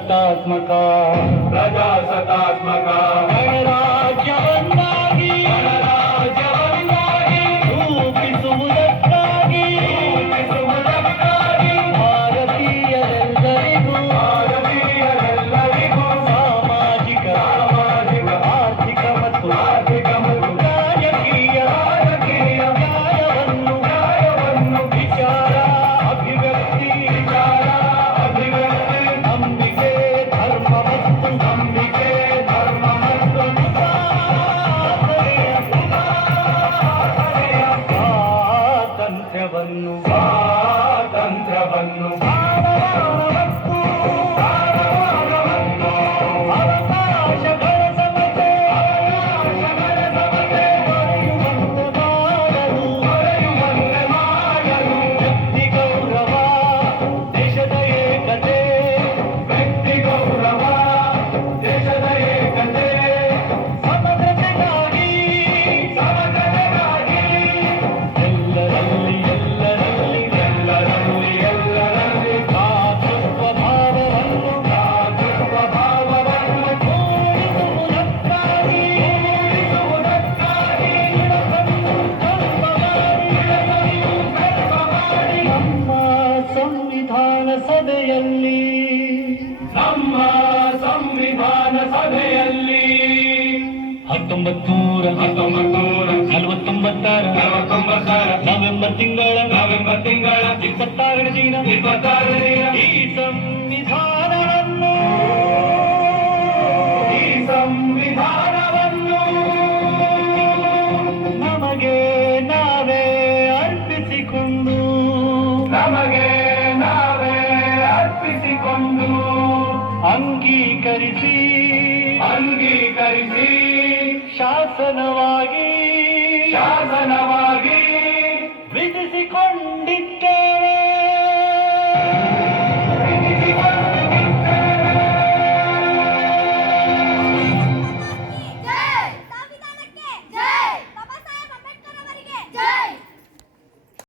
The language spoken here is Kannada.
ಪ್ರಜಾಸತ್ತಾತ್ಮಕ ಪ್ರಜಾಸತ್ತಾತ್ಮಕ ಗಣರಾಜ್ಯವನ್ನಾಗಿ ರೂಪಿಸುವುದಕ್ಕಾಗಿ ಭಾರತೀಯರೆಲ್ಲರಿಗೂ ಸಾಮಾಜಿಕ ಆರ್ಥಿಕ ಮತ್ತು ರಾಜಕೀಯ ನ್ಯಾಯವನ್ನು ವಿಚಾರ ಅಭಿವ್ಯಕ್ತಿ ನಂಬಿಕೆ ಧರ್ಮ ಮತ್ತು ಸ್ವಾತಂತ್ರ್ಯವನ್ನು ಅವಕಾಶಗಳ ಸಮತೆ ಮಾಡಲು ವ್ಯಕ್ತಿ ಗೌರವ ದೇಶದ ಏಕತೆ ವ್ಯಕ್ತಿ ಗೌರವ ದೇಶದ ಏಕತೆ ಸಮಗ್ರತೆಗಾಗಿ ಎಲ್ಲರಲ್ಲಿ ಭ್ರಾತೃತ್ವ ಭಾವವನ್ನು ಮೂಡಿಸುವುದಕ್ಕಾಗಿ ನಮ್ಮ ಸಂವಿಧಾನ ಸಭೆಯಲ್ಲಿ ನಮ್ಮ ಸಂವಿಧಾನ ಸಭೆಯಲ್ಲಿ 1949 ನವೆಂಬರ್ ತಿಂಗಳ 26ನೇ ದಿನ ಈ ಸಂವಿಧಾನವನ್ನು ನಮಗೆ ನಾವೇ ಅರ್ಪಿಸಿಕೊಂಡು ನಮಗೆ ನಾವೇ ಅರ್ಪಿಸಿಕೊಂಡು ಅಂಗೀಕರಿಸಿ ಅಂಗೀಕರಿಸಿ ಶಾಸನವಾಗಿ ಶಾಸನವಾಗಿ